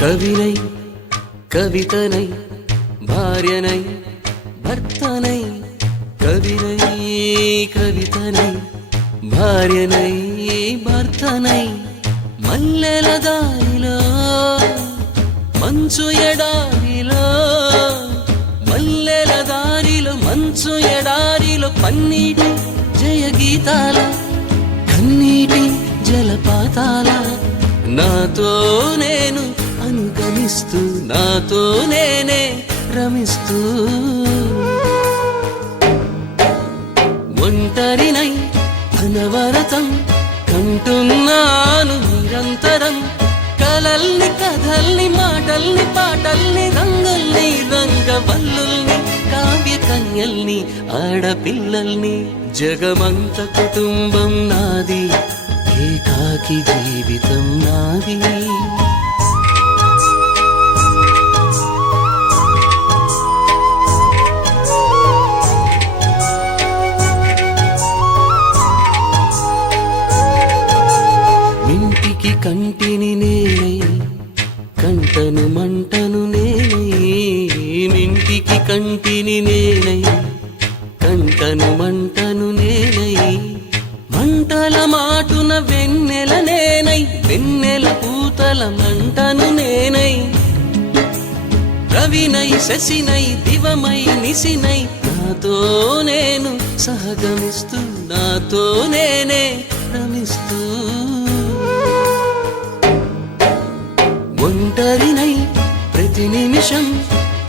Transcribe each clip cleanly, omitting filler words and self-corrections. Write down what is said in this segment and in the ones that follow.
కవినై కవితనై భార్యనై భర్తనై కవినై కవితనై భార్యనై భర్తనై మల్లెల దారిలో మంచు ఎడారిలో మల్లెల దారిలో మంచు ఎడారిలో పన్నీటి జయగీతాల కన్నీటి జలపాతాల నాతో నేను అనుగమిస్తూ నాతో నేనే రమిస్తూ ఒంటరినై అనవరతం కంటున్నాను నిరంతరం కలల్ని కథల్ని మాటల్ని పాటల్ని రంగుల్ని రంగవల్లుల్ని కావ్య కన్యల్ని ఆడపిల్లల్ని జగమంత కుటుంబం నాది ఏకాకి జీవితం నాది ఇంటికి కంటిని నేనై కంటను మంటను నేనై ఇంటికి కంటిని నేనై కంటను మంటను నేనై మంటల మాటున వెన్నెల నేనై వెన్నెల పూతల మంటను నేనై రవినై శశినై దివమై నిశినై నాతో నేను సహగమిస్తూ నాతో నేనే రమిస్తూ ఒంటరినై ప్రతి నిమిషం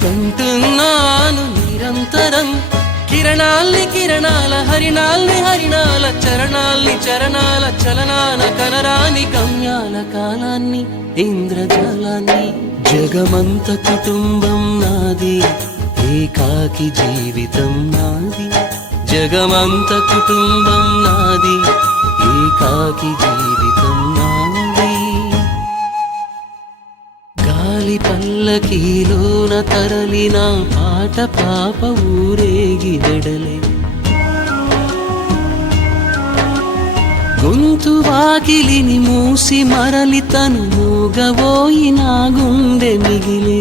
కంటున్నాను నిరంతరం కిరణాల్ని కిరణాల హరిణాల్ని హరిణాల చరణాల్ని చరణాల చలనాల కనరాని గమ్యాల కాలాన్ని ఇంద్రజాలాన్ని జగమంత కుటుంబం నాది ఏకాకి జీవితం నాది జగమంత కుటుంబం నాది ఏకాకి జీవితం నాది గాలి పల్లకీలోన తరలిన పాట పాప ఊరేగి వెడలే గొంతు వాకిలిని మూసి మరలి తను మూగబోయి నా గుండె మిగిలే